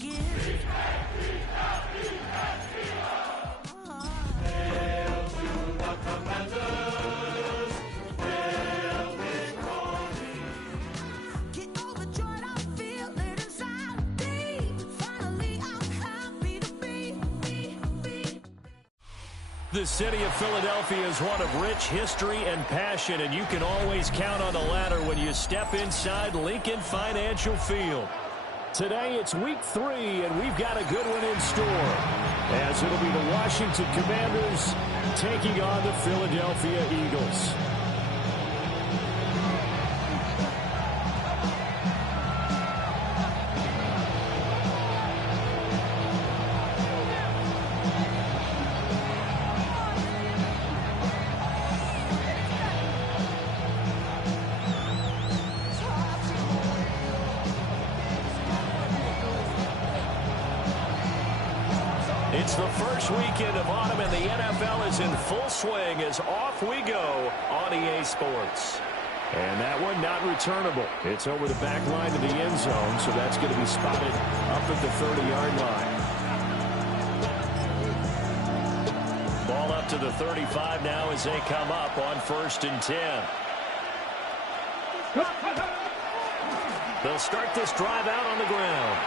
The city of Philadelphia is one of rich history and passion, and you can always count on the ladder when you step inside Lincoln Financial Field. Today it's week 3, and we've got a good one in store, as it'll be the Washington Commanders taking on the Philadelphia Eagles. It's the first weekend of autumn, and the NFL is in full swing as off we go on EA Sports. And that one not returnable. It's over the back line to the end zone, so that's going to be spotted up at the 30-yard line. Ball up to the 35 now as they come up on 1st and 10. They'll start this drive out on the ground.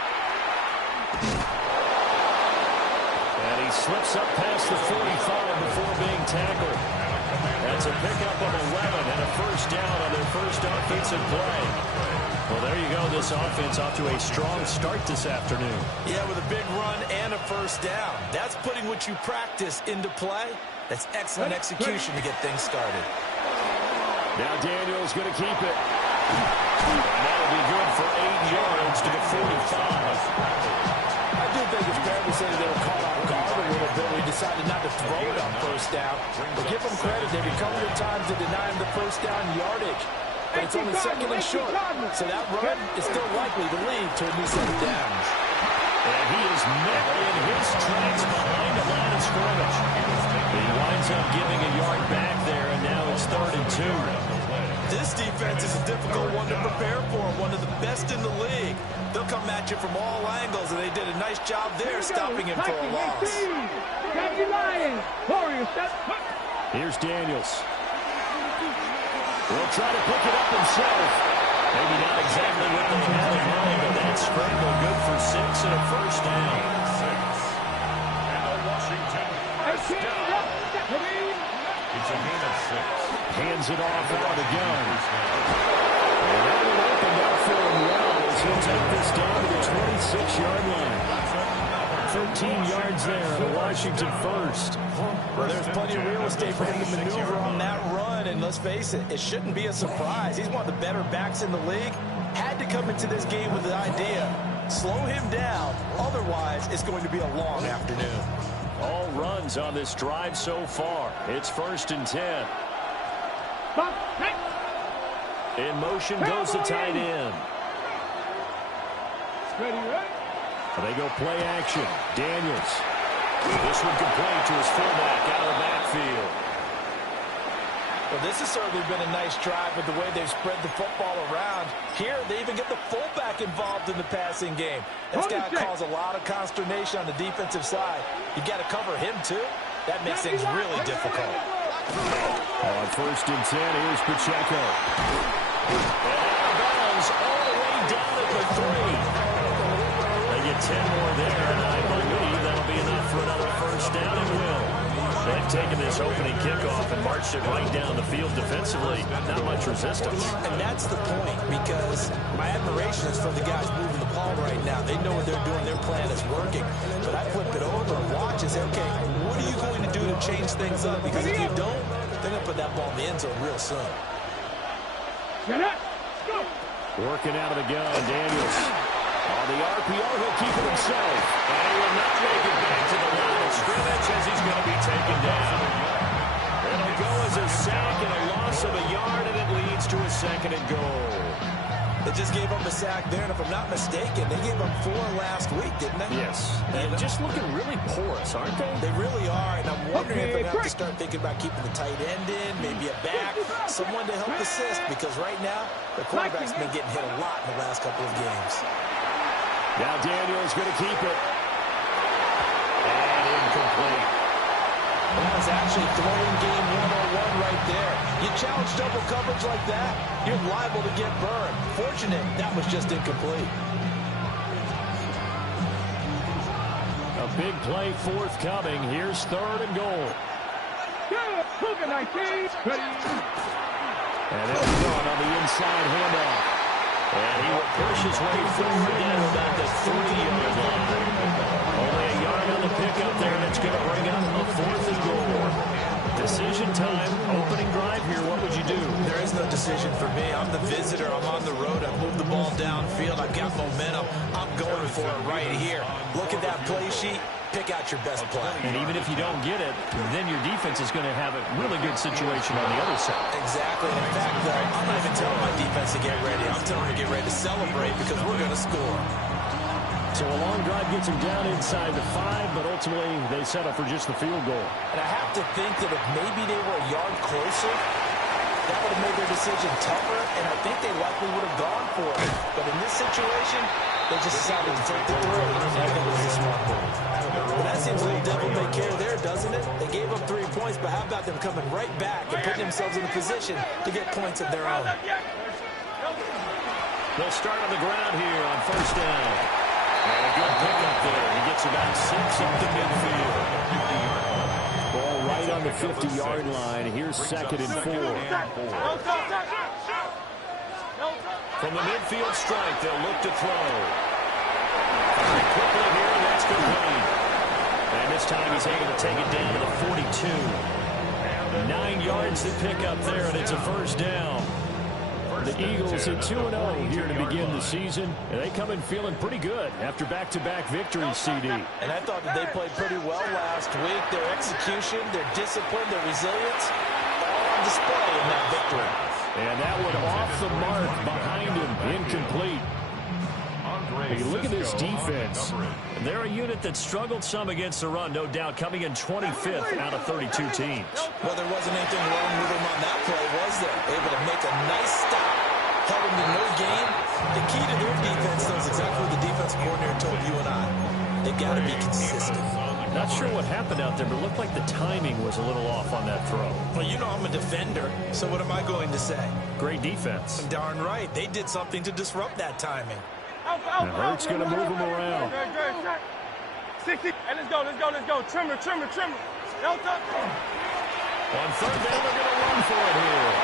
And he slips up past the 45 before being tackled. That's a pickup of 11 and a first down on their first offensive play. Well, there you go. This offense off to a strong start this afternoon. Yeah, with a big run and a first down. That's putting what you practice into play. That's excellent execution to get things started. Now Daniel's going to keep it. And that'll be good for 8 yards to the 45. I do think it's fair to say they were caught off guard a little bit. We decided not to throw it on first down. But give them credit. They recovered in time to deny him the first down yardage. But it's only 2nd and short. So that run is still likely to lead to a new set of downs. And he is met in his tracks behind the line of scrimmage. He winds up giving a yard back there, and now it's 3rd and 2. This defense is a difficult one to prepare for, one of the best in the league. They'll come at you from all angles, and they did a nice job there stopping him for a loss. Here's Daniels. Will try to pick it up himself. Maybe not exactly what they had in mind, but that scramble good for 6 and a first down. And the Washington first down. It's a gain of 6. Hands it off out of the gun. And that one opened up for him well as he'll take this down to the 26-yard line. 13 yards there on a Washington first. Well, there's plenty of real estate for him to maneuver on that run, and let's face it, it shouldn't be a surprise. He's one of the better backs in the league. Had to come into this game with the idea, slow him down, otherwise it's going to be a long afternoon. All runs on this drive so far. It's 1st and 10. In motion goes the tight end. They go play action. Daniels. This one complete to his fullback out of the backfield. Well, this has certainly been a nice drive with the way they've spread the football around. Here, they even get the fullback involved in the passing game. That's got to cause a lot of consternation on the defensive side. You've got to cover him, too. That makes things really difficult. On 1st and 10, here's Pacheco. And out of bounds all the way down at the 3. They get 10 more there, and I believe that'll be enough for another first down. It will. They've taken this opening kickoff and marched it right down the field defensively. Not much resistance. And that's the point, because my admiration is for the guys moving the ball right now. They know what they're doing. Their plan is working. But I flip it over and watch and say, okay, what are you going to do to change things up? Because if you don't, they're going to put that ball in the end zone real soon. Working out of the gun, Daniels. On the RPO, he'll keep it himself. And he will not make it back to the line of scrimmage as he's going to be taken down. It'll go as a sack and a loss of a yard, and it leads to a 2nd and goal. They just gave up a sack there, and if I'm not mistaken, they gave up 4 last week, didn't they? Yes. And just looking really porous, aren't they? They really are, and I'm wondering if they're going to have to start thinking about keeping the tight end in, maybe a back, someone to help assist, because right now, the quarterback's been getting hit a lot in the last couple of games. Now Daniel's going to keep it. And incomplete. That was actually throwing game 101 right there. You challenge double coverage like that, you're liable to get burned. Fortunate, that was just incomplete. A big play forthcoming. Here's 3rd and goal. And it'll be gone on the inside handoff. And he will push his way forward in about the 3-yard line. Only a yard on the pickup there, and it's going to bring up a 4th and goal. Decision time, opening drive here. What would you do? There is no decision for me. I'm the visitor. I'm on the road. I've moved the ball downfield. I've got momentum. I'm going for it right here. Look at that play sheet. Pick out your best play. And even if you don't get it, then your defense is going to have a really good situation on the other side. Exactly. In fact, I'm not even telling my defense to get ready. I'm telling them to get ready to celebrate because we're going to score. So a long drive gets them down inside the 5, but ultimately they settle for just the field goal. And I have to think that if maybe they were a yard closer, that would have made their decision tougher, and I think they likely would have gone for it. But in this situation, they just decided to take the throw, and I think it was a smart move. But that seems a little devil may care there, doesn't it? They gave up 3 points, but how about them coming right back and putting themselves in a position to get points of their own? They'll start on the ground here on 1st down. And a good pickup there. He gets about 6 up the midfield. Ball right on the 50-yard line. Here's 2nd and 4. From the midfield strike, they'll look to throw. Very quickly here, and that's complete. And this time he's able to take it down to the 42. 9 yards to pick up there, and it's a 1st down. The Eagles at 2-0 here to begin the season, and they come in feeling pretty good after back-to-back victories, CD. And I thought that they played pretty well last week. Their execution, their discipline, their resilience, all on display in that victory. And that one off the mark behind him, incomplete. Hey, look at this defense. They're a unit that struggled some against the run, no doubt, coming in 25th out of 32 teams. Well, there wasn't anything wrong with them on that play, was there? Able to make a nice stop, held them to no gain. The key to their defense, though, is exactly what the defensive coordinator told you and I. They got to be consistent. Not sure what happened out there, but it looked like the timing was a little off on that throw. Well, you know I'm a defender, so what am I going to say? Great defense. Darn right. They did something to disrupt that timing. And Hurts going to move him around. 60. And let's go. Trimmer. On 3rd down, they're going to run for it here.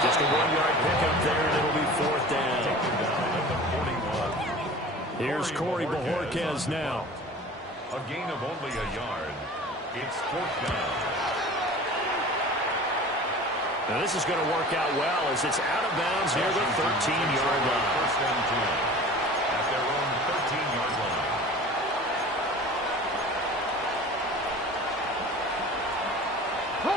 Just a 1-yard pickup there, and it'll be 4th down. Here's Corey Bojorquez now. A gain of only a yard. It's 4th down. Now this is going to work out well as it's out of bounds near the 13-yard line. 1st and 10. At their own 13-yard line.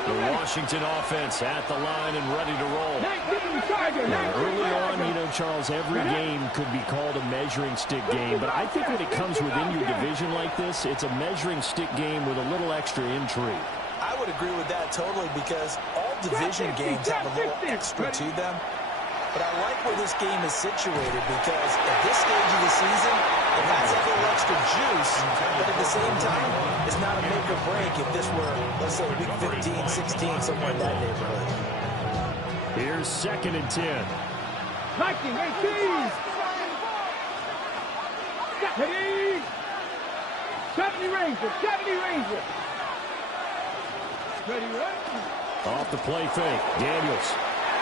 The Washington offense at the line and ready to roll. Now, early on, you know, Charles, every game could be called a measuring stick game, but I think when it comes within your division like this, it's a measuring stick game with a little extra intrigue. I would agree with that totally because all division games have a little extra to them. But I like where this game is situated because at this stage of the season, it has a little extra juice, but at the same time, it's not a make or break if this were, let's say, week 15, 16, somewhere in that neighborhood. Here's 2nd and 10. Viking, 18. Stephanie Ranger. Ready, right? Off the play fake, Daniels.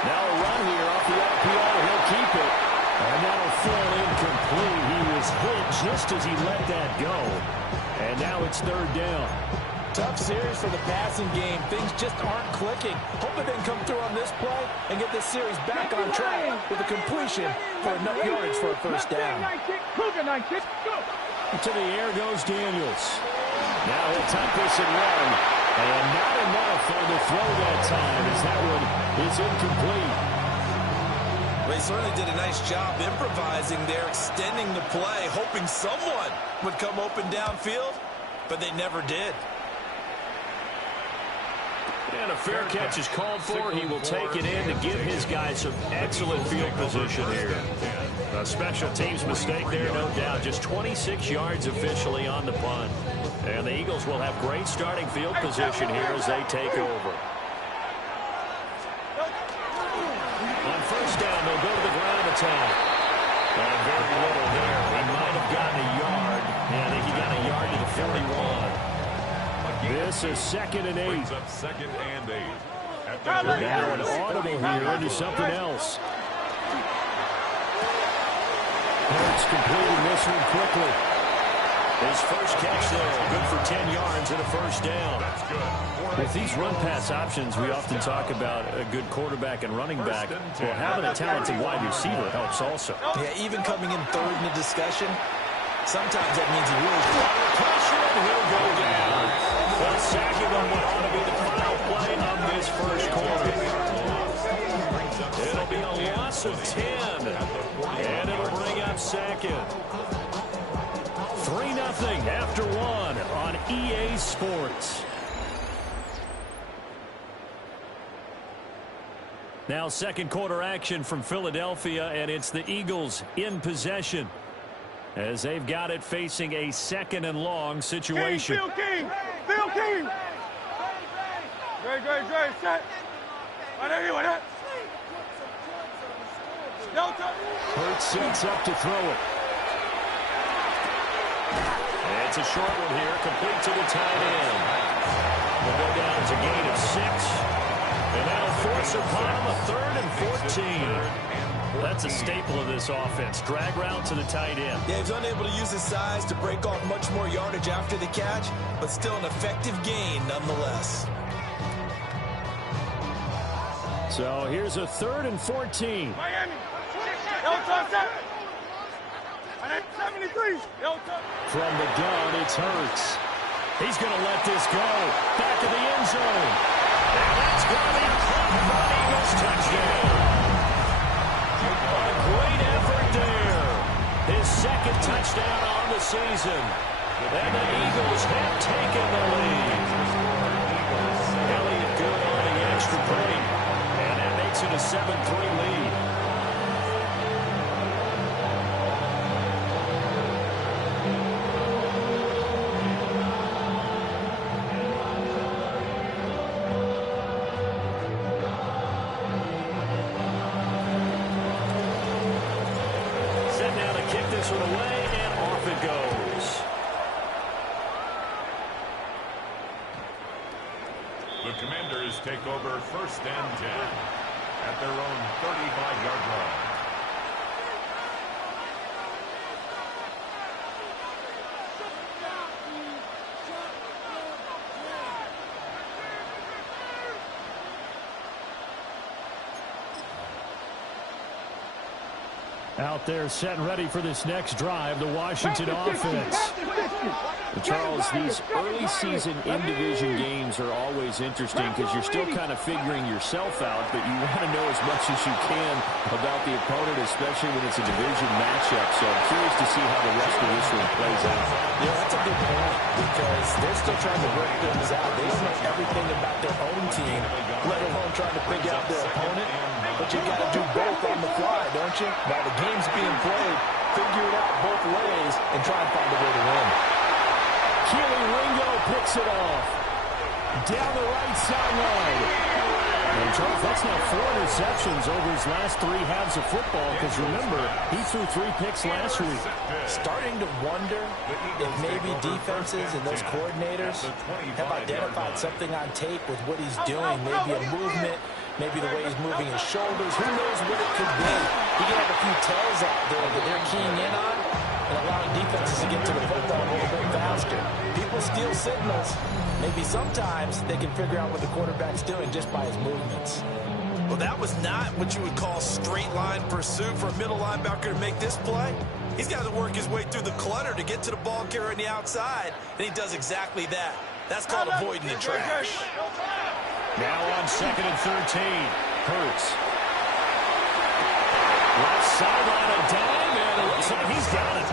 Now a run here off the RPO. He'll keep it. And that'll fall incomplete. He was hit just as he let that go. And now it's 3rd down. Tough series for the passing game. Things just aren't clicking. Hope they can come through on this play and get this series back on track with a completion for enough yards for a 1st down. To the air goes Daniels. Now he'll tuck this and run. And not enough on the throw that time as that one is incomplete. They certainly did a nice job improvising there, extending the play, hoping someone would come open downfield, but they never did. And a fair catch is called for. He will take it in to give his guys some excellent field position here. A special teams mistake there, no doubt. Just 26 yards officially on the punt. And the Eagles will have great starting field position here as they take over. On first down, they'll go to the ground attack. And very little there. He might have gotten a yard. Yeah, I think he got a yard to the 41. This is 2nd and 8. Brings up 2nd and 8. Now an audible here into something else. Hurts completing this one quickly. His first catch there, good for 10 yards and a first down. That's good. With these run-pass options, we often talk about a good quarterback and running back. Well, having a talented wide receiver helps also. Yeah, even coming in third in the discussion, sometimes that means he really Pressure, and he'll go down. Well, sacking on what ought to be the final play of this first quarter. It'll be a loss of 10, and it'll bring up 2nd. 3-0 after 1 on EA Sports. Now 2nd quarter action from Philadelphia, and it's the Eagles in possession as they've got it facing a 2nd and long situation. King. Great. Set. Hurts sets up to throw it. It's a short one here, complete to the tight end. Will go down as a gain of 6. And that'll force upon him a 3rd and 14. That's a staple of this offense. Drag route to the tight end. Yeah, he's unable to use his size to break off much more yardage after the catch, but still an effective gain nonetheless. So here's a 3rd and 14. Miami. 73. From the gun, it's Hurts. He's going to let this go. Back of the end zone. And that's going to be caught for an Eagles touchdown. A great effort there. His 2nd touchdown on the season. And the Eagles have taken the lead. Elliott good on the extra point. And that makes it a 7-3 lead. This one away, and off it goes. The Commanders take over 1st and 10 at their own 35-yard line. Out there set and ready for this next drive, the Washington offense. Charles, these early season in-division games are always interesting because you're still kind of figuring yourself out, but you want to know as much as you can about the opponent, especially when it's a division matchup. So I'm curious to see how the rest of this one plays out. Yeah, that's a good point because they're still trying to work things out. They don't know everything about their own team, let alone trying to figure out their opponent. But you got to do both on the fly, don't you? While the game's being played, figure it out both ways and try and find a way to win. Keely Ringo picks it off. Down the right sideline. And Charles, that's now 4 interceptions over his last 3 halves of football because remember, he threw 3 picks last week. Starting to wonder if maybe defenses and those coordinators have identified something on tape with what he's doing. Maybe a movement, maybe the way he's moving his shoulders. Who knows what it could be? He can have a few tells out there that they're keying in on and allowing defenses to get to the football a little bit faster. People steal signals. Maybe sometimes they can figure out what the quarterback's doing just by his movements. Well, that was not what you would call straight line pursuit for a middle linebacker to make this play. He's got to work his way through the clutter to get to the ball carrier on the outside, and he does exactly that. That's called avoiding the trash. Now on 2nd and 13, Hurts. Left sideline, a dime, and Looks like he's got it.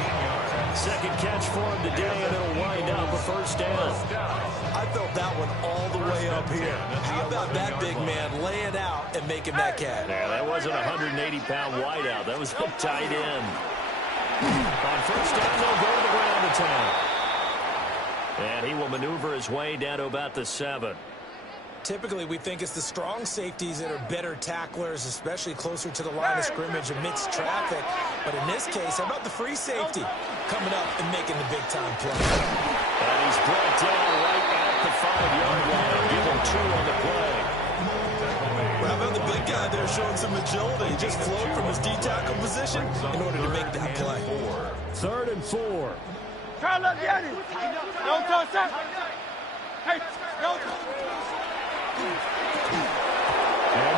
Second catch for him today, and it'll wind up a first down. I felt that one all the way up here. How about that big man laying out and making that catch? Yeah, that wasn't a 180-pound wideout. That was a tight end. On first down, they'll go to the ground attack. And he will maneuver his way down to about the 7. Typically, we think it's the strong safeties that are better tacklers, especially closer to the line of scrimmage amidst traffic. But in this case, how about the free safety coming up and making the big-time play? And he's brought down right at the 5-yard line. Give him 2 on the play. Well, how about the big guy there showing some agility? Just float from his D-tackle position in order to make that play. 3rd and 4. Try to look at it. Don't touch that. Hey, don't touch. And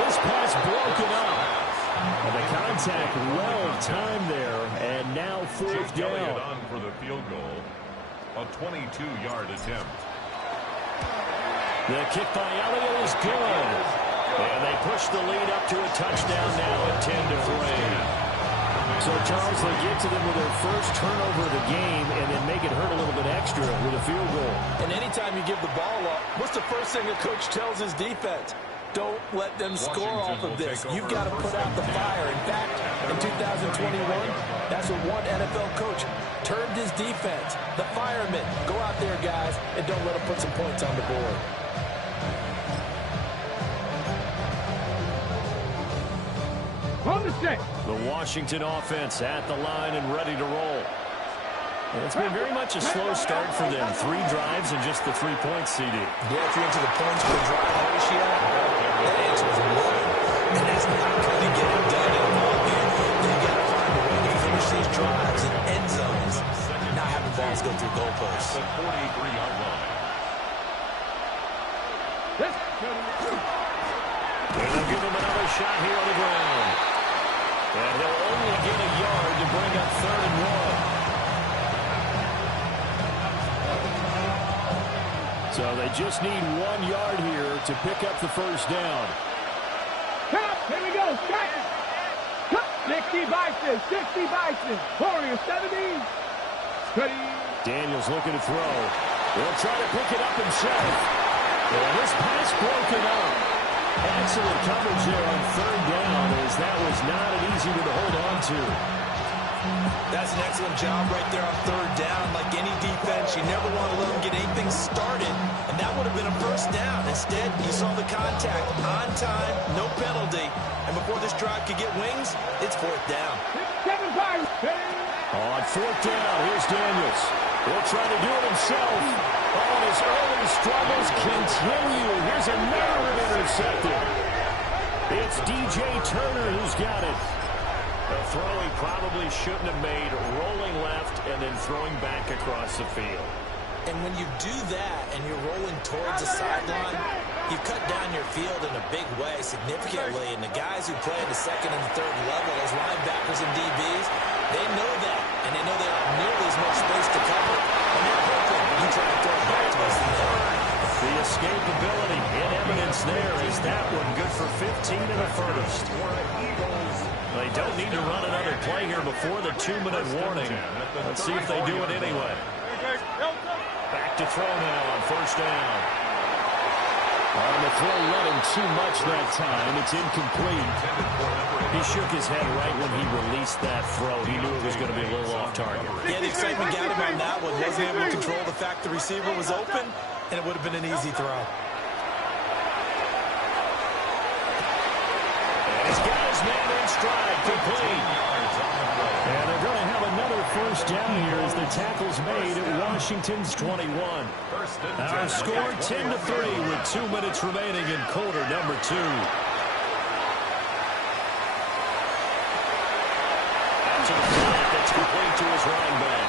this pass broken up. And the contact well-timed there. And now 4th down. On for the field goal. A 22-yard attempt. The kick by Elliott is good. And they push the lead up to a touchdown now at 10-3. So, Charles, they get to them with their first turnover of the game and then make it hurt a little bit extra with a field goal. And anytime you give the ball up, what's the first thing a coach tells his defense? Don't let them score off of this. You've got to put out the fire. In fact, in 2021, that's what one NFL coach termed his defense. The firemen. Go out there, guys, and don't let them put some points on the board. The Washington offense at the line and ready to roll. And it's been very much a slow start for them. 3 drives and just the 3 points, CD. Yeah, if you're into the points per drive ratio, that answer is 1. And that's not going to get it done in a ball game. They've got to find a way to finish these drives in end zones, not having balls go through goalposts. The 43-yard line. They'll give him another shot here on the ground. And they'll only get a yard to bring up 3rd and 1. So they just need 1 yard here to pick up the first down. Cut. Here we go. Cut. Cut. 60 Bison. 60 Bison. Warrior 70. Ready. Daniels looking to throw. He'll try to pick it up himself. And this pass broken up. Excellent coverage there on 3rd down, as that was not an easy one to hold on to. That's an excellent job right there on 3rd down. Like any defense, you never want to let them get anything started, and that would have been a first down. Instead, you saw the contact on time, no penalty, and before this drive could get wings, it's 4th down. On 4th down, here's Daniels. He'll try to do it himself. Oh, and his early struggles continue. Here's another intercepted. It's DJ Turner who's got it. A throw he probably shouldn't have made, rolling left and then throwing back across the field. And when you do that and you're rolling towards the sideline, you cut down your field in a big way, significantly. And the guys who play at the 2nd and 3rd level, those linebackers and DBs, they know that. And they know they don't have nearly as much space to cover. And they're hoping you try to throw it back to us in there. The escapability in evidence there is that one good for 15 in the first. They don't need to run another play here before the 2-minute warning. Let's see if they do it anyway. Back to throw now on 1st down. On the throw led him too much that time. It's incomplete. He shook his head right when he released that throw. He knew it was going to be a little off target. Yeah, the excitement got him on that one. Wasn't able to control the fact the receiver was open, and it would have been an easy throw. And he's got his man in stride, complete. And they're going to have another first down here as the tackle's made at Washington's 21. Our score 10-3 with 2 minutes remaining in quarter number 2. That's a flat that's complete to his running back.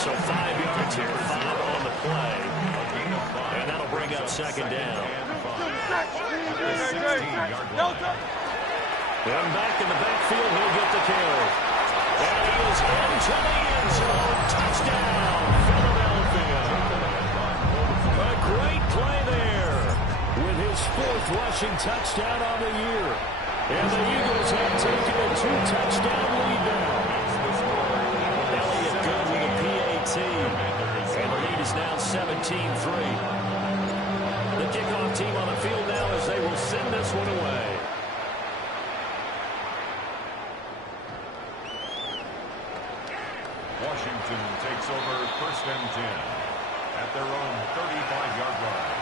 So 5 yards here, 5 on the play. And that'll bring up 2nd down. And back in the backfield, he'll get the carry. And he is into the end zone. Touchdown, Philadelphia. A great play there with his 4th rushing touchdown on the year. And the Eagles have taken a 2-touchdown lead now. And the lead is now 17-3. The kickoff team on the field now as they will send this one away. Washington takes over 1st and 10 at their own 35-yard line.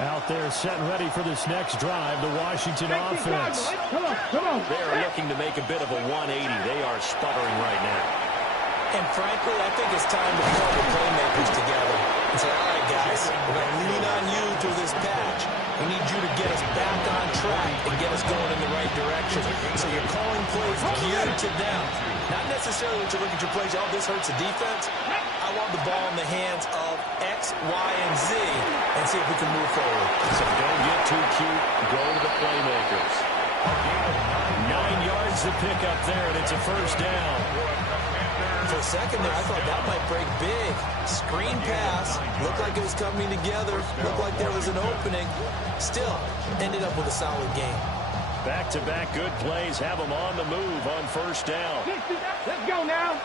Out there set and ready for this next drive, the Washington offense. Come on. They are looking to make a bit of a 180. They are sputtering right now. And frankly, I think it's time to pull the playmakers together and say, all right, guys, we're going to lean on you through this patch. We need you to get us back on track and get us going in the right direction. So you're calling plays geared to them. Not necessarily that you're looking at your plays, oh, this hurts the defense. I want the ball in the hands of X, Y, and Z and see if we can move forward. So don't get too cute. Go to the playmakers. 9 yards to pick up there, and it's a first down. For a second there, I thought that might break big. Screen pass. Looked like it was coming together. Looked like there was an opening. Still, ended up with a solid game. Back-to-back good plays have them on the move on first down. Let's go now.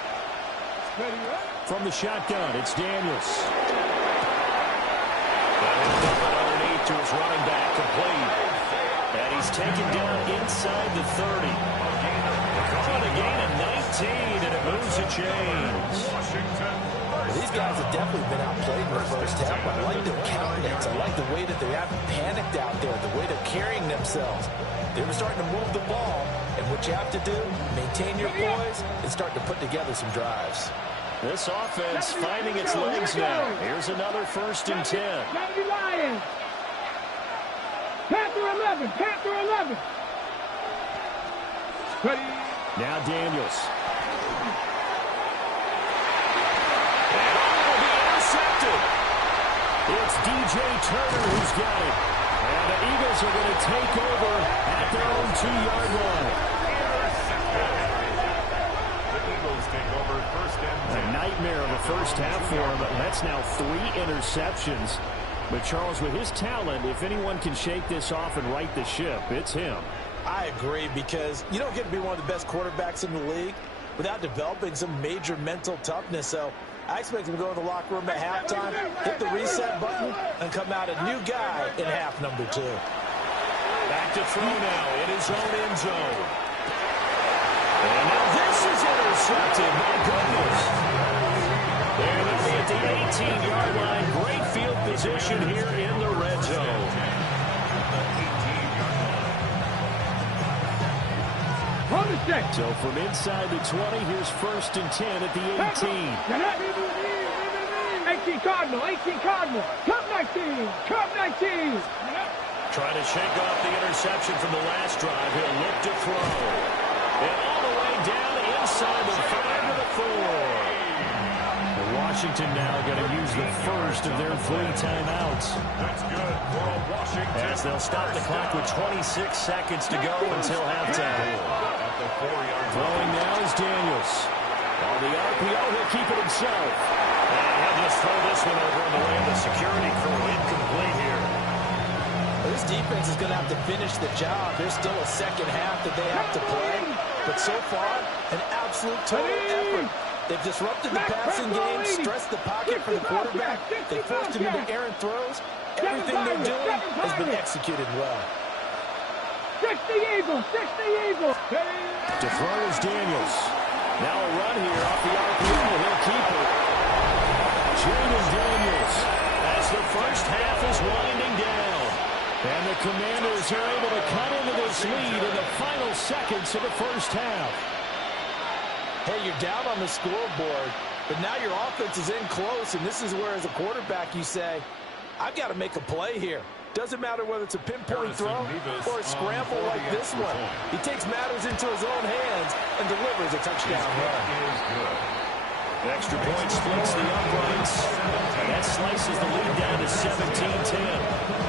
From the shotgun, it's Daniels. Underneath to his running back, complete. And he's taken down inside the 30. Calling a gain of 19, and it moves the chains. Well, these guys have definitely been outplayed in the first half. I like their countenance. I like the way that they haven't panicked out there, the way they're carrying themselves. They were starting to move the ball, and what you have to do, maintain your poise and start to put together some drives. This offense finding its legs now. Here's another 1st and 10. Lions. Panther 11. Now Daniels. And will be intercepted. It's DJ Turner who's got it. And the Eagles are going to take over at their own 2-yard line. The Eagles take over 1st and 10. A nightmare of a first half for him. That's now 3 interceptions. But Charles, with his talent, if anyone can shake this off and right the ship, it's him. I agree, because you don't get to be one of the best quarterbacks in the league without developing some major mental toughness. So I expect him to go in the locker room at halftime, hit the reset button, and come out a new guy in half number 2. Back to throw now in his own end zone. And now this is intercepted. My goodness. And they'll be at the 18-yard line. Great field position here in the red zone. So from inside the 20, here's 1st and 10 at the 18. 18 Cardinal. Cup 19. Trying to shake off the interception from the last drive. He'll look to throw. And all the way down inside the 5 to the 4. Washington now going to use the first of their 3 timeouts. That's good for Washington. As they'll stop the clock with 26 seconds to go until halftime. At the 4-yard line. Throwing now is Daniels. On the RPO, he'll keep it himself. And he'll just throw this one over in the way of the security crew. Incomplete here. Well, this defense is going to have to finish the job. There's still a second half that they have to play. But so far, an absolute total effort. They've disrupted the passing game, stressed the pocket for the quarterback. They forced him into errant throws. Everything they're doing has been executed well. 60 Eagles. To throw is Daniels. Now a run here off the RPO. He'll keep it. Jaden Daniels as the first half is winding down. And the Commanders are able to cut into this lead in the final seconds of the first half. Hey, you're down on the scoreboard, but now your offense is in close, and this is where, as a quarterback, you say, I've got to make a play here. Doesn't matter whether it's a pinpoint throw or a scramble like this one. He takes matters into his own hands and delivers a touchdown run. Extra point splits the uprights. That slices the lead down to 17-10.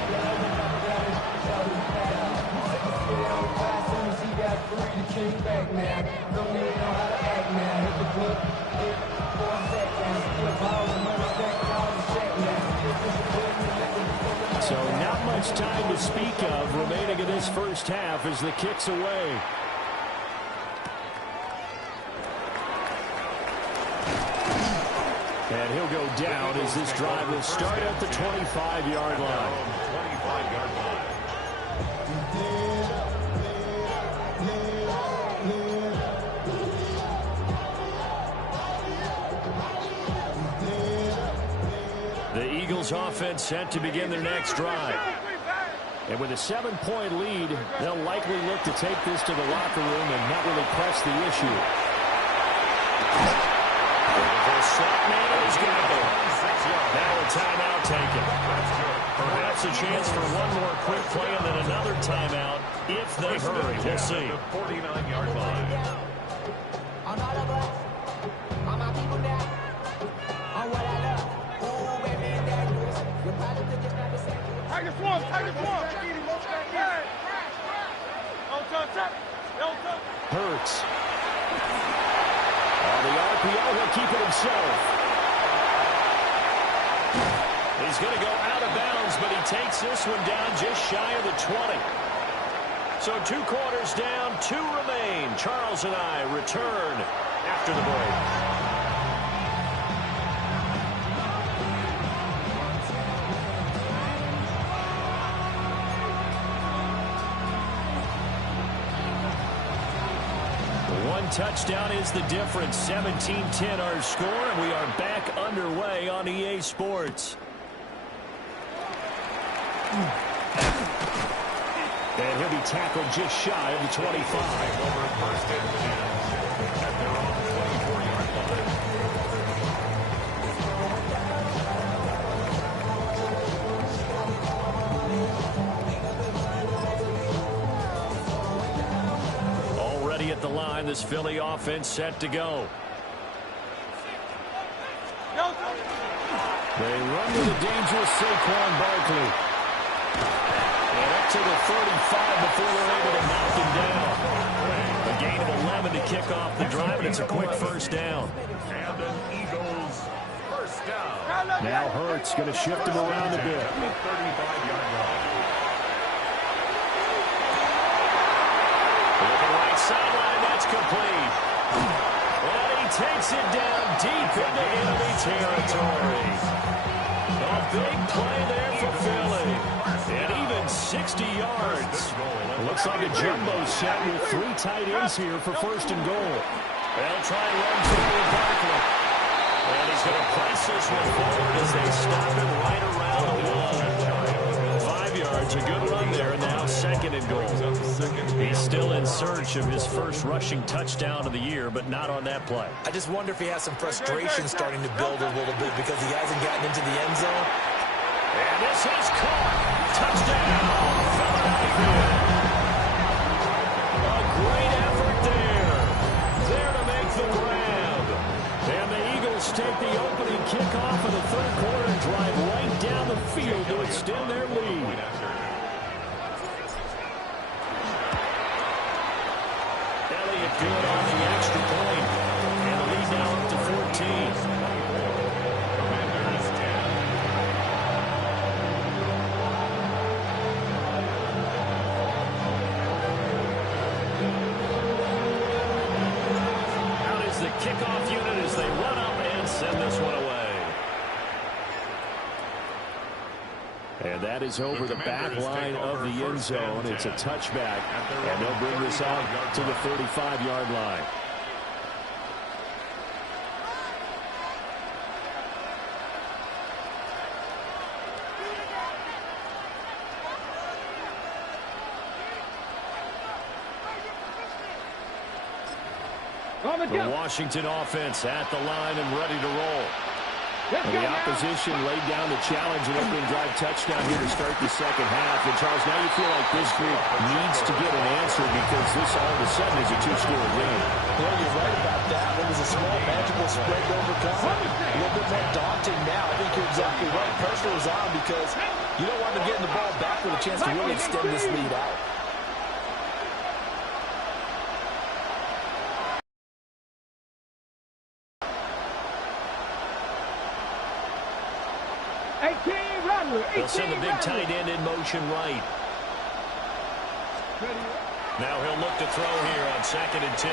So not much much time to speak of remaining in this first half as the kick's away. And he'll go down as this drive will start at the 25-yard line. 25-yard line. The Eagles offense set to begin their next drive. And with a 7-point lead, they'll likely look to take this to the locker room and not really press the issue. Now a timeout taken. Perhaps a chance for one more quick play and then another timeout if they hurry. We'll see. 49-yard line. Hurts. On the RPO, he'll keep it himself. He's going to go out of bounds, but he takes this one down just shy of the 20. So 2 quarters down, 2 remain. Charles and I return after the break. Touchdown is the difference. 17-10 our score, and we are back underway on EA Sports. And he'll be tackled just shy of the 25. Over first and 10 at their own 24-yard line. At the line, this Philly offense set to go. They run with a dangerous Saquon Barkley. And up to the 35 before they're able to knock him down. A gain of 11 to kick off the drive, and it's a quick first down. And an Eagles first down. Now Hurts going to shift him around a bit. 35-yard line. Sideline, that's complete. And he takes it down deep into enemy territory. A big play there for Philly. And even 60 yards. Looks like a jumbo set with 3 tight ends here for first and goal. They'll try and run forward Barkley. And he's going to press this one forward as they stop him right around the wall. 5 yards, a good run there, and now second and goal. He's still in search of his first rushing touchdown of the year, but not on that play. I just wonder if he has some frustration starting to build a little bit because he hasn't gotten into the end zone. And this is caught. Touchdown, Philadelphia. A great effort there. There to make the grab. And the Eagles take the opening kickoff of the third quarter and drive right down the field to extend their lead. Good on the extra point. And the lead now up to 14. Commanders 10. Out is the kickoff unit as they run up and send this one away. And that is over the back line of the end zone. It's a touchback, and they'll bring this out to the 35-yard line. The Washington offense at the line and ready to roll. And the opposition laid down the challenge and opening drive touchdown here to start the second half. And, Charles, now you feel like this group needs to get an answer because this all of a sudden is a 2-score game. Well, you're right about that. It was a small, manageable spread to overcome. A little bit more daunting now. I think you're exactly right. Pressure is on because you don't want them getting the ball back with a chance to really extend this lead out. Rattler. They'll send the big tight end in motion right. Now he'll look to throw here on 2nd and 10.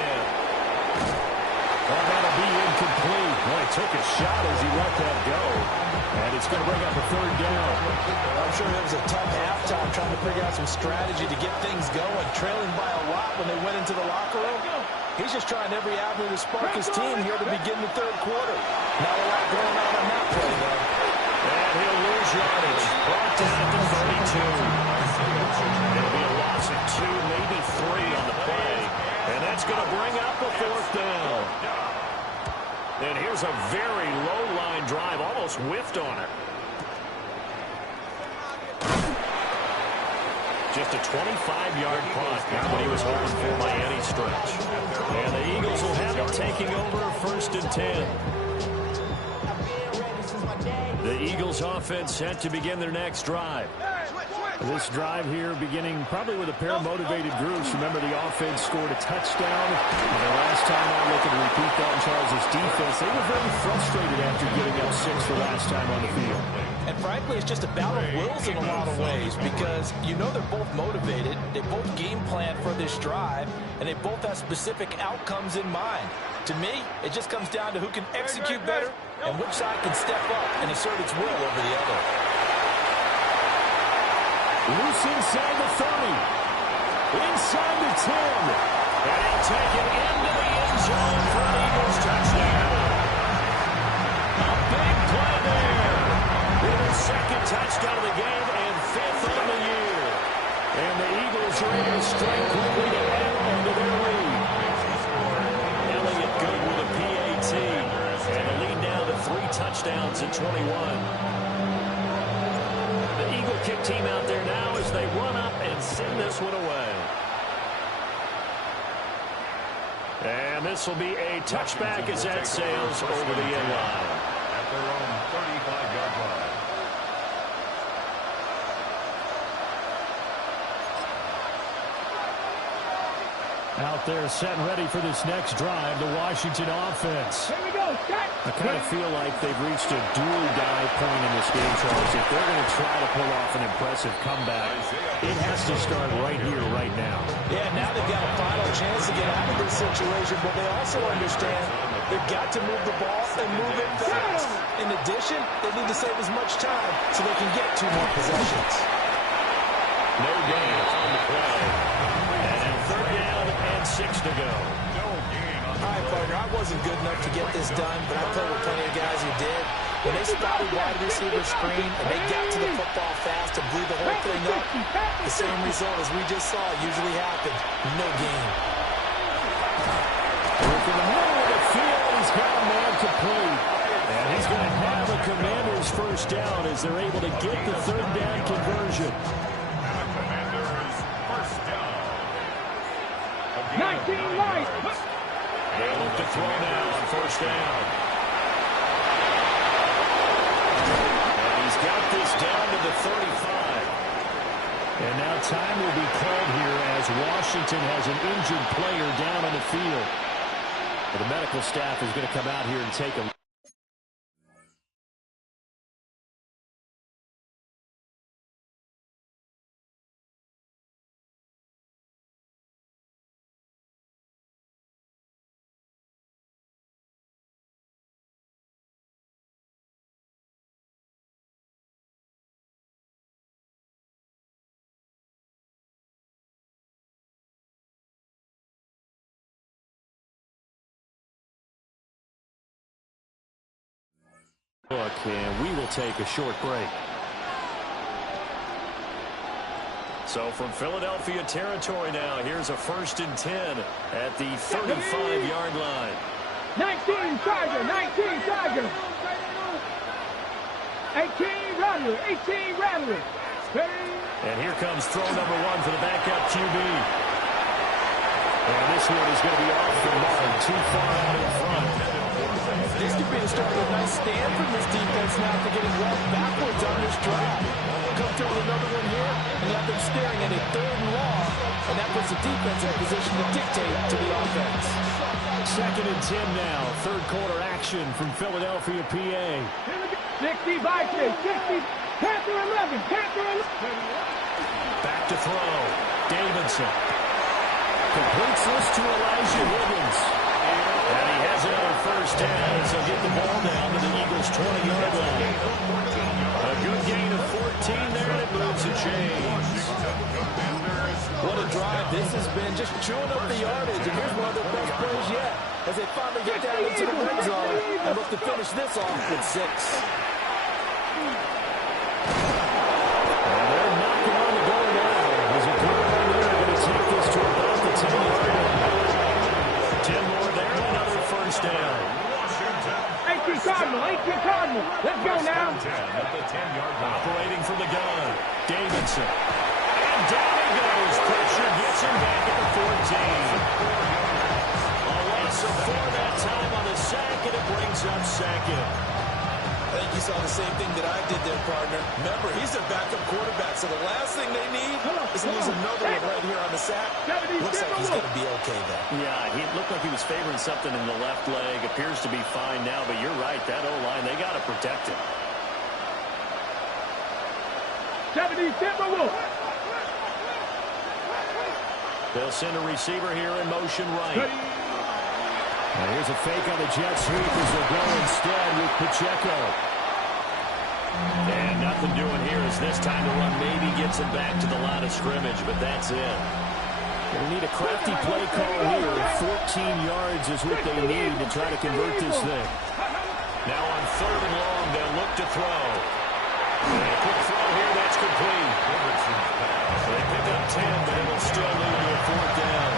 Oh, that'll be incomplete. Boy, he took a shot as he let that go. And it's going to bring up a 3rd down. I'm sure it was a tough halftime trying to figure out some strategy to get things going, trailing by a lot when they went into the locker room. He's just trying every avenue to spark his team here to begin the 3rd quarter. Not a lot going on that play, though. And he'll lose yardage. Brought down at the 32. It'll be a loss of 2, maybe 3 on the play. And that's going to bring up a 4th down. And here's a very low-line drive, almost whiffed on it. Just a 25-yard punt. Not what he was hoping for by any stretch. And the Eagles will have it taking over 1st and 10. The Eagles offense set to begin their next drive. This drive here beginning probably with a pair of motivated groups. Remember, the offense scored a touchdown. And the last time I look at repeat that in Charles' defense, they were very frustrated after giving up 6 the last time on the field. And frankly, it's just a battle of wills in a lot of ways because you know they're both motivated. They both game plan for this drive, and they both have specific outcomes in mind. To me, it just comes down to who can execute better and which side can step up and assert its will over the other. Loose inside the 30. Inside the 10. And he'll take it into the end zone for an Eagles touchdown. A big play there. With his 2nd touchdown of the game and 5th on the year. And the Eagles are able to strike quickly to add on to their lead. Elliott good with a PAT. And the lead now to 3 touchdowns at 21. Kick team out there now as they run up and send this one away. And this will be a touchback as that sails over the end line. At their own 35-yard line. Out there set and ready for this next drive, the Washington offense. Here we go, Scott. I kind of feel like they've reached a do-or-die point in this game, Charles. If they're going to try to pull off an impressive comeback, it has to start right here, right now. Yeah, now they've got a final chance to get out of this situation, but they also understand they've got to move the ball and move it fast. In addition, they need to save as much time so they can get 2 more possessions. No gain on the play. And 3rd down and 6 to go. All right, partner, I wasn't good enough to get this done, but I played with plenty of guys who did. When they spotted wide receiver screen and they got to the football fast and blew the whole thing up, the same result as we just saw usually happened. No gain. Look in the middle of the field. He's got a man complete. And he's going to have a Commander's 1st down as they're able to get the 3rd down conversion. 19 right. They look to throw now on 1st down. And he's got this down to the 35. And now time will be called here as Washington has an injured player down on the field. But the medical staff is going to come out here and take a look. And we will take a short break. So from Philadelphia territory now, here's a 1st and 10 at the 35-yard line. 19 Tiger, 19 Tiger. 18 Rattler, 18 Rattler. And here comes throw number 1 for the backup QB. And this one is going to be off the mark, too far out in front. This could be the start of a nice stand from this defense now after getting well backwards on this drive. Come through with another one here, and you have them staring at a 3rd and long, and that puts the defense in a position to dictate to the offense. 2nd and 10 now, 3rd quarter action from Philadelphia, PA. 60 Vikings, 60, Panther 11, Panther 11. Back to throw. Davidson. Completes this to Elijah Wiggins. And he has another first down as he'll get the ball down to the Eagles' 20-yard line. A good gain of 14 there, and it moves the chains. What a drive this has been, just chewing up the yardage. And here's one of their best plays yet as they finally get down into the red zone and look to finish this off with 6. And they're knocking on the door now. There's a good run there. Going to take this to about the 10-yard line. 10 more there, and another first down. Washington Cardinal. Let's go now. Operating from the gun. Davidson. And down he goes. Pressure gets him back at the 14. A loss of 4 that time on the sack, and it brings up second. I think you saw the same thing that I did there, partner. Remember, he's a backup quarterback, so the last thing they need is to lose another one right here on the sack. Looks like he's going to be okay there. Yeah, he looked like he was favoring something in the left leg. Appears to be fine now, but you're right. That O-line, they got to protect him. 70 Timberwolves. They'll send a receiver here in motion right. Now here's a fake on the jet sweep as they'll go instead with Pacheco. And nothing doing here as this time the run maybe gets him back to the line of scrimmage, but that's it. They need a crafty play call here. 14 yards is what they need to try to convert this thing. Now on 3rd and long, they'll look to throw. And a quick throw here, that's complete. They pick up 10, but it'll still lead to a 4th down.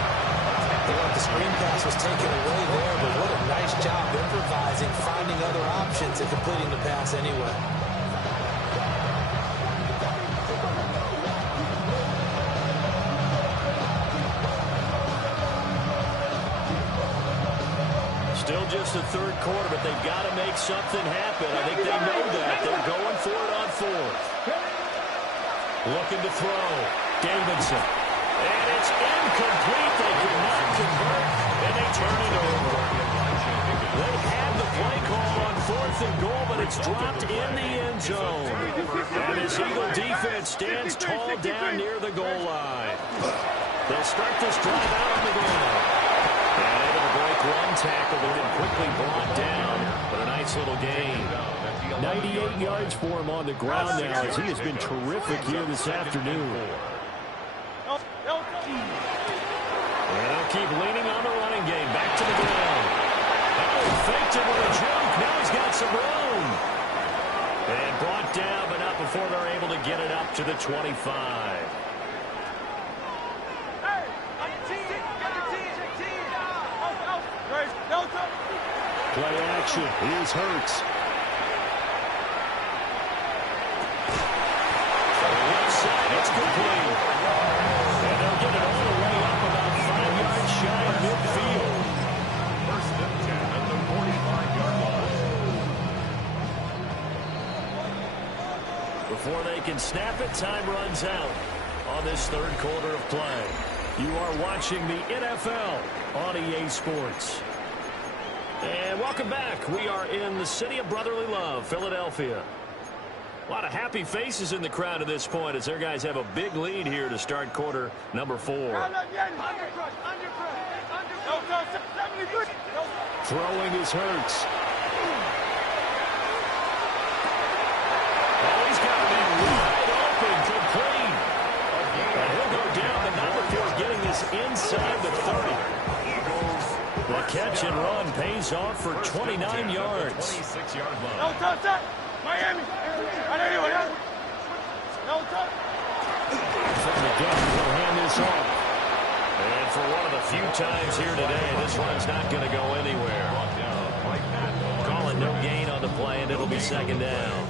The screen pass was taken away there, but what a nice job improvising, finding other options, and completing the pass anyway. Still just the 3rd quarter, but they've got to make something happen. I think they know that. They're going for it on 4th. Looking to throw. Davidson. And it's incomplete. They could not convert, and they turn it over. They had the play call on 4th and goal, but it's dropped in the end zone. And this Eagle defense stands tall down near the goal line. They'll start this drive out on the ground. And able to break one tackle, but then quickly brought down. But a nice little gain. 98 yards for him on the ground now, as he has been terrific here this afternoon. And they'll keep leaning on the running game. Back to the ground. Oh, faked it with a jump. Now he's got some room. And brought down, but not before they're able to get it up to the 25. Play action. Here's Hurts. Left side, it's complete. And they'll get it all the way up about 5 yards shy of midfield. 1st and 10 at the 45-yard line. Before they can snap it, time runs out on this 3rd quarter of play. You are watching the NFL on EA Sports. And welcome back. We are in the city of brotherly love, Philadelphia. A lot of happy faces in the crowd at this point as their guys have a big lead here to start quarter number 4. Throwing is Hurts. Oh, he's got to be wide open, complete. And he'll go down, but not before getting this inside the 30. The catch and run pays off for 29 yards. 26-yard line. No touch, Miami. No touch. From the gun, he'll hand this off. And for one of the few times here today, this run's not going to go anywhere. Calling no gain on the play, and it'll be 2nd down.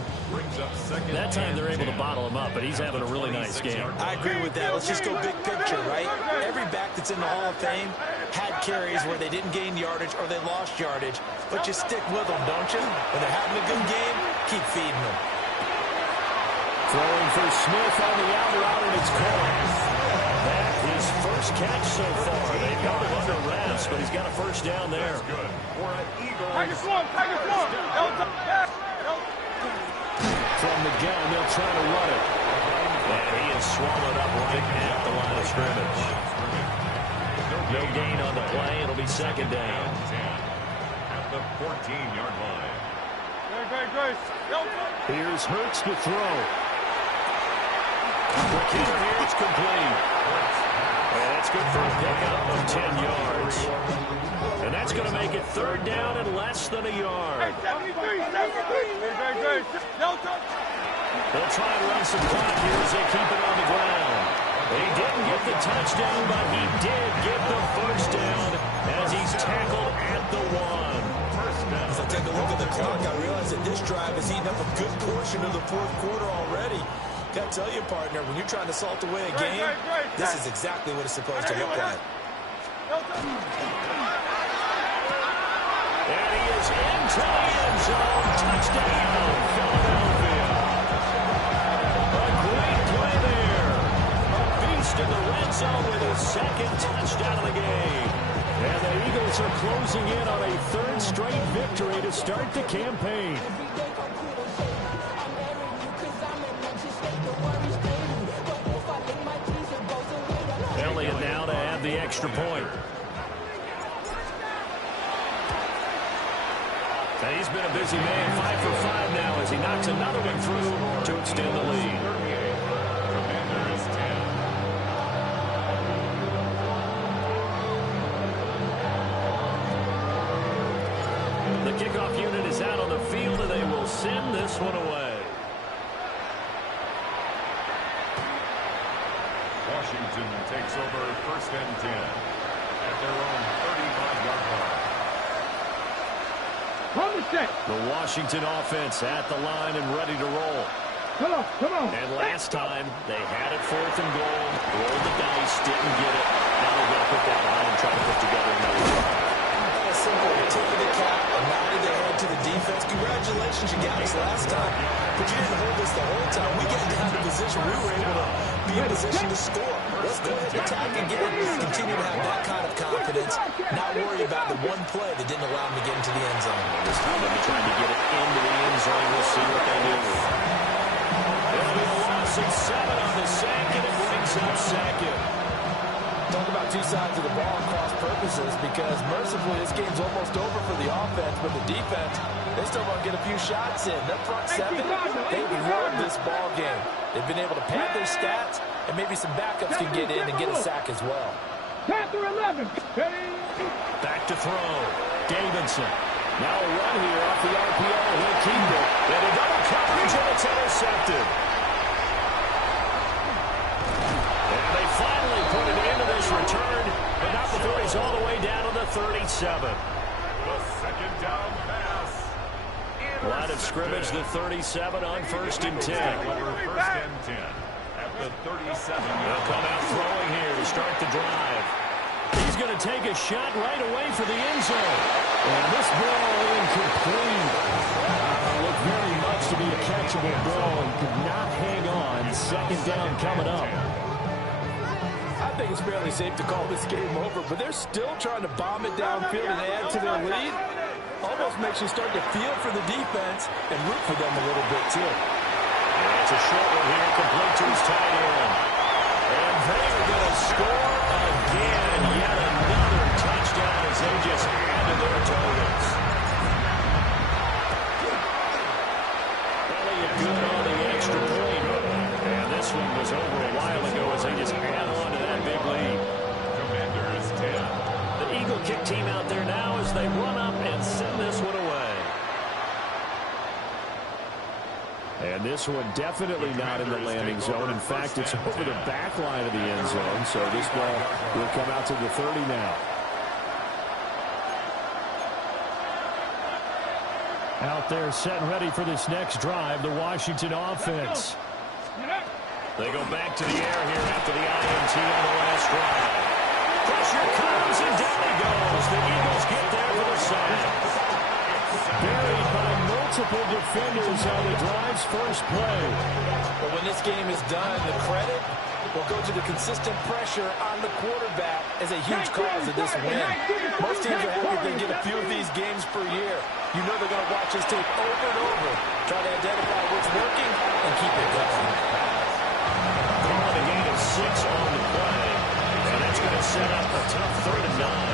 That time they're able to bottle him up, but he's having a really nice game. I agree with that. Let's just go big picture, right? Every back that's in the Hall of Fame had carries where they didn't gain yardage or they lost yardage. But you stick with them, don't you? When they're having a good game, keep feeding them. Throwing for Smith on the out route, and it's caught. That his first catch so far. They've got him under wraps, but he's got a first down there. Good for an Eagles. Tiger swarm. from the gun. They'll try to run it. And he is swallowed up right at the line of scrimmage. No gain on the play. It'll be second down. At the 14-yard line. Here's Hurts to throw. The kicker here, it's complete. And that's good for a pickup of 10 yards. And that's going to make it third down and less than a yard. They'll try and run some clock here as they keep it on the ground. He didn't get the touchdown, but he did get the first down as he's tackled at the 1. As I take a look at the clock, I realize that this drive has eaten up a good portion of the fourth quarter already. Got to tell you, partner, when you're trying to salt away a game, this is exactly what it's supposed to look like. And he is into the end zone. Touchdown, Philadelphia. A great play there. A beast in the red zone with his second touchdown of the game. And the Eagles are closing in on a third straight victory to start the campaign. Elliott now to have the extra point. And he's been a busy man, 5 for 5 now as he knocks another one through to extend the lead. Commanders 10. The kickoff unit is out on the field, and they will send this one away. Washington takes over first and 10 at their own 35-yard line. The Washington offense at the line and ready to roll. Come on. And last time, they had it 4th and goal, rolled the dice, didn't get it. Now they're going to put that behind and try to put together another drive. A simple tip of the cap, a nod of the head to the defense. Congratulations, you got us last time. But you didn't hold us the whole time. We got down to position. We were able to be in position to score. Let's go ahead and attack again. Continue to have that kind of confidence. Not worry about the one play that didn't allow them to get into the end zone. This time they'll be trying to get it into the end zone. We'll see what they do. It'll be a loss of 7 on the sack, and it brings up second. Talk about two sides of the ball and cross purposes, because mercifully this game's almost over for the offense, but the defense, they still want to get a few shots in. Their front 7, they've rolled this ball game. They've been able to pad their stats, and maybe some backups can get in and get a sack as well. Panther 11. Back to throw. Davidson. Now a run here off the RPO. He'll keep it. And a double coverage, and it's intercepted. And they finally put it into this return, but not before he's all the way down to the 37. The second down pass. Line of scrimmage, the 37 on 1st and 10. Over first and 10 at the 37. They'll come out throwing here to start the drive. He's going to take a shot right away for the end zone. And this ball incomplete. Looked very much to be a catchable ball and could not hang on. Second down coming up. I think it's fairly safe to call this game over, but they're still trying to bomb it downfield and add to their lead. Almost makes you start to feel for the defense and root for them a little bit, too. And it's a short one here, complete to his tight end. And they are going to score again. Yet another touchdown as they just add to their totals. Elliott good on the extra point. And this one was over a while ago as they just add on to that big lead. Commanders 10. The Eagle kick team out there now as they run up and send this one away. And this one definitely not in the landing zone. In fact, it's over the back line of the end zone. So this ball will come out to the 30 now. Out there set and ready for this next drive, the Washington offense. They go back to the air here after the INT on the last drive. Pressure comes and down he goes. The Eagles get there for the sack. Buried by Mo multiple defenders on the drive's first play. But when this game is done, the credit will go to the consistent pressure on the quarterback as a huge cause of this win. Most teams are happy if they get a few of these games per year. You know they're going to watch this tape over and over, try to identify what's working, and keep it going. Calling a gain of 6 on the play, and that's going to set up a tough 3rd and 9.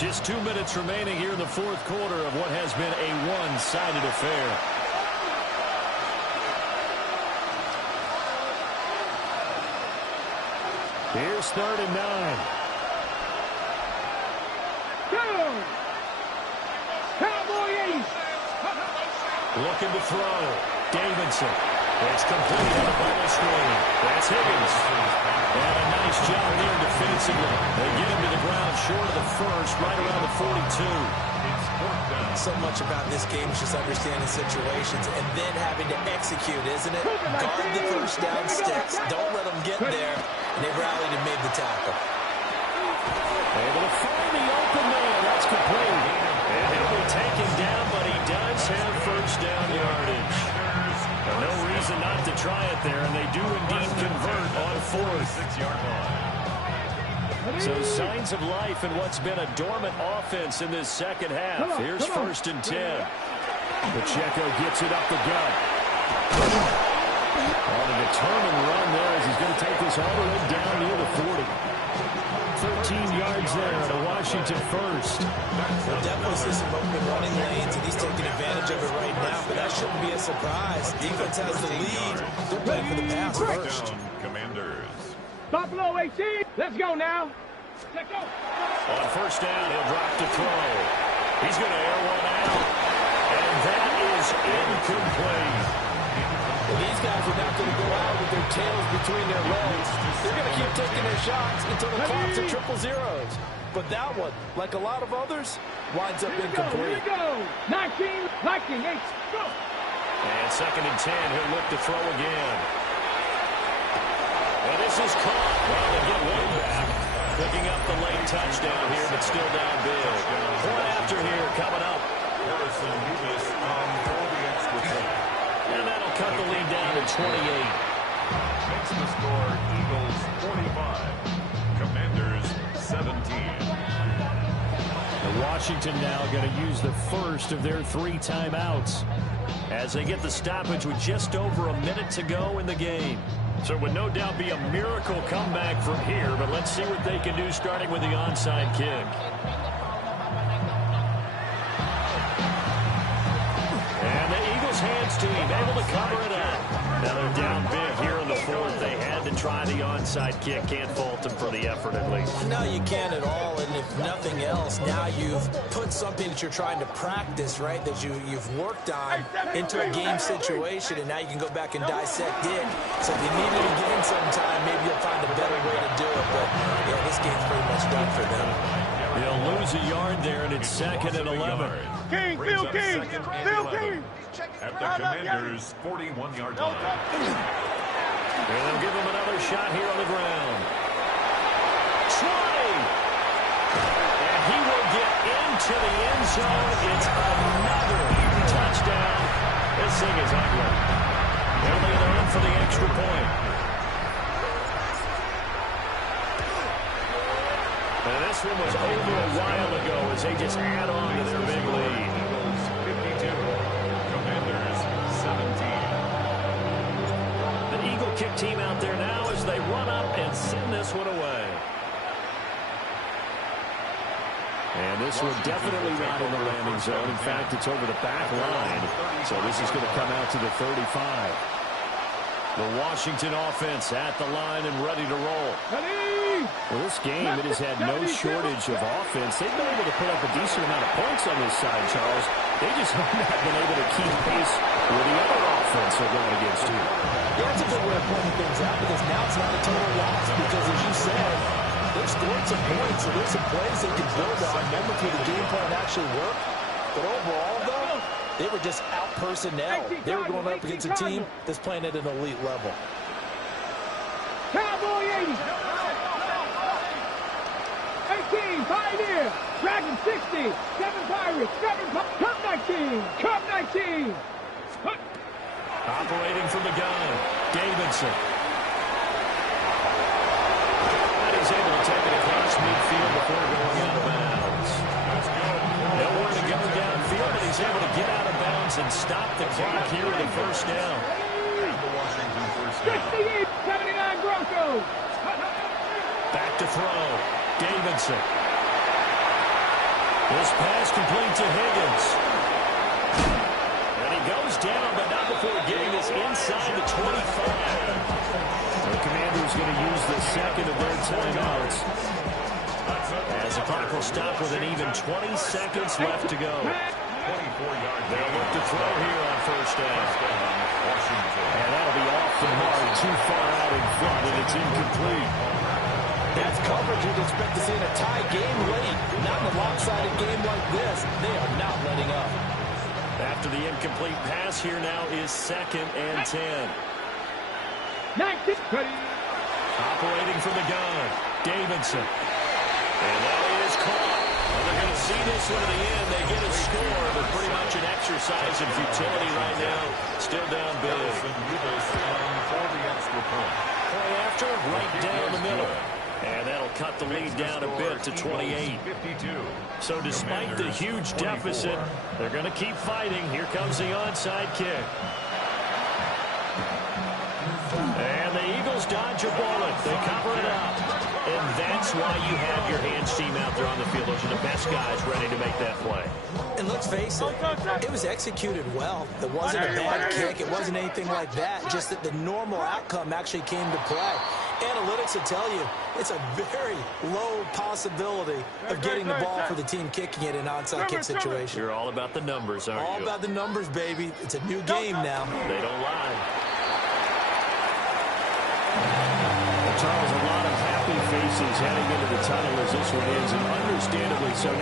Just 2 minutes remaining here in the 4th quarter of what has been a one-sided affair. Here's 3rd and 9. Cowboy 80. Looking to throw. Davidson. It's complete on the bubble screen. That's Higgins. And a nice job there defensively. They get him to the ground short of the first, right around the 42. So much about this game is just understanding situations and then having to execute, isn't it? Guard the first down sticks. Don't let them get there. And they rallied and made the tackle. Able to find the open man. That's complete. And he'll be taken down, but he does have first down yardage. No reason not to try it there, and they do indeed convert on 4th. 6-yard line. So signs of life in what's been a dormant offense in this second half. Here's 1st and 10. Pacheco gets it up the gut. On a determined run there as he's going to take this all the way down near the 40. 13 yards there at a Washington first. We'll definitely see some open running lanes, and he's taking advantage of it right now, but that shouldn't be a surprise. Defense has the lead. They're playing for the pass first. Commanders. Buffalo 18. Let's go now. Let's go. On first down, he'll drop to throw. He's going to air one out. And that is incomplete. Well, these guys are not going to go out with their tails between their legs. They're going to keep taking their shots until the clock's at triple zeros. But that one, like a lot of others, winds up incomplete. Here we go. 19, 8, go. And 2nd and 10, he'll look to throw again. And this is caught. Well, they get one back. Picking up the late touchdown here, but still down big. Point after here coming up. Harrison Davis on for the extra point. And that'll cut the lead down to 28. Makes the score Eagles 45. Commanders 17. And Washington now going to use the first of their 3 timeouts as they get the stoppage with just over a minute to go in the game. So it would no doubt be a miracle comeback from here, but let's see what they can do starting with the onside kick. And the Eagles hands team able to cover it up. Now they're down big here in the 4th. They had to try the onside kick. Can't fault them for the effort at least. No, you can't at all. And if nothing else, now you've put something that you're trying to practice, right, that you've worked on into a game situation, and now you can go back and dissect it. So if you need it again sometime, maybe you'll find a better way to do it. But, yeah, this game's pretty much done for them. They'll lose a yard there, and it's 2nd and 11. King, Phil King, Phil King. At the Commanders' 41-yard line. And they'll give him another shot here on the ground. 20! And he will get into the end zone. It's another touchdown. This thing is ugly. They're in for the extra point. And this one was over a while ago as they just add on to their big lead. 52. Commanders 17. The Eagle kick team out there now as they run up and send this one away. And this one definitely not in the landing zone. In fact, it's over the back line. So this is going to come out to the 35. The Washington offense at the line and ready to roll. Well, this game, it has had no shortage of offense. They've been able to put up a decent amount of points on this side, Charles. They just have not been able to keep pace with the other offense they're going against you. Yeah, that's a good way of pointing things out, because now it's not a total loss, because as you said, they've scored some points, so there's some plays they can build on. Remember, through the game plan actually worked. But overall, though, they were just out personnel. They were going up against a team that's playing at an elite level. Cowboy 80. 19, Pioneer. Dragon 60. 7 Pirates. 7 Cup 19. Cup 19. Operating from the gun, Davidson. And he's able to take it across midfield before going out of bounds. Nowhere to go downfield, but he's able to get out of bounds and stop the clock here with a first down. The Washington first down. 79 Broncos. Back to throw, Davidson. This pass complete to Higgins. And he goes down, but not before getting this inside the 25. The Commanders going to use the second of their timeouts, as the clock will stop with an even 20 seconds left to go. 24-yard. They'll look to throw here on first down. Washington. And that'll be off the mark, too far out in front, and it's incomplete. That's coverage you'd expect to see in a tie game late. Not in a lopsided game like this. They are not letting up. After the incomplete pass, here now is 2nd and 10. 19. Operating from the gun, Davidson. And that is caught. Well, they're going to see this one to the end. They get a score, but pretty much an exercise in futility right now. Still down big. For the extra point. Point after, right down the middle. And that'll cut the lead down a bit to 28. 52. So despite the huge deficit, they're going to keep fighting. Here comes the onside kick. And the Eagles dodge a bullet. They cover it up. And that's why you have your hands team out there on the field. Those are the best guys ready to make that play. And let's face it, it was executed well. It wasn't a bad kick. It wasn't anything like that. Just that the normal outcome actually came to play. Analytics will tell you it's a very low possibility of getting the ball for the team kicking it in an onside kick situation. You're all about the numbers, aren't you? All about the numbers, baby. It's a new game now. They don't lie. Well, Charles, a lot of happy faces heading into the tunnel as this one is, and understandably so.